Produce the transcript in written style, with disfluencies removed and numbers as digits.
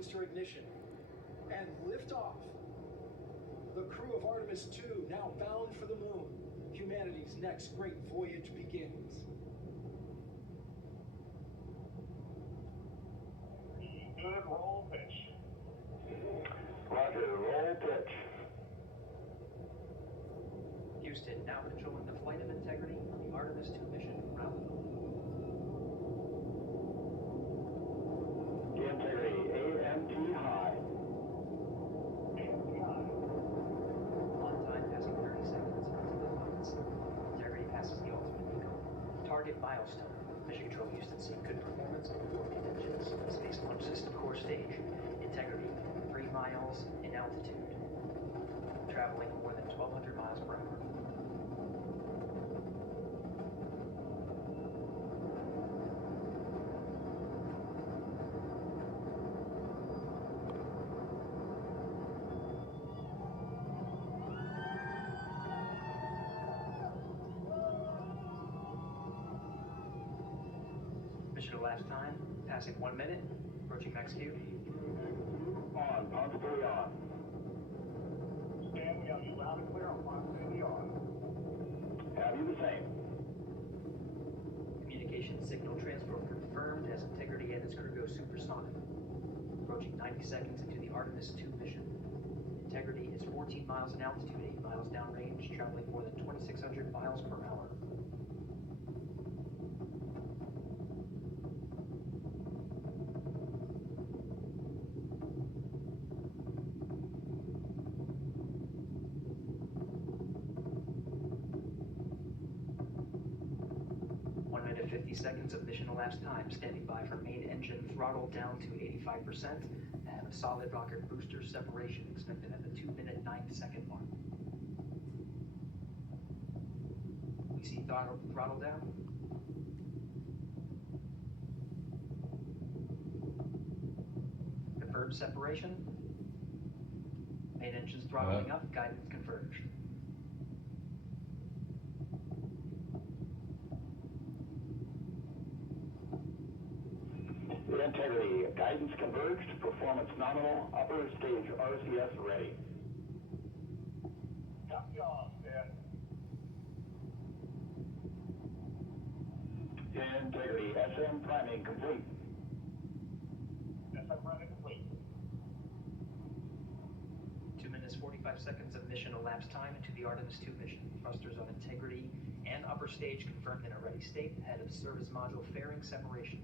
booster ignition, and liftoff. The crew of Artemis 2 now bound for the moon. Humanity's next great voyage begins. Good roll pitch. Roger, roll pitch. Houston, now controlling the flight of integrity on the Artemis 2 mission around the moon. Integrity, AMT high. AMT high. On time, passing 30 seconds until the limits. Integrity passes the ultimate eco. Target milestone. Mission Control Houston seeing good performance on the working engines. Space launch system core stage. Integrity, 3 miles in altitude. Traveling more than 1,200 miles per hour. Mission elapsed time, passing 1 minute, approaching max Q. On, possibly on. Stan, we have you loud and clear on possibly on. Have you the same? Communication signal transfer confirmed as Integrity and its crew go supersonic. Approaching 90 seconds into the Artemis 2 mission. Integrity is 14 miles in altitude, 8 miles downrange, traveling more than 2,600 miles per hour. One minute 50 seconds of mission elapsed time, standing by for main engine throttle down to 85%, and a solid rocket booster separation expected at the 2-minute 9-second mark. We see throttle down. Confirmed separation. Main engine's throttling up, guidance converged. Integrity, guidance converged, performance nominal, upper stage RCS ready. Copy on, Stan. Integrity, SM priming complete. SM priming complete. 2 minutes 45 seconds of mission elapsed time into the Artemis 2 mission. Thrusters on Integrity and upper stage confirmed in a ready state ahead of service module fairing separation.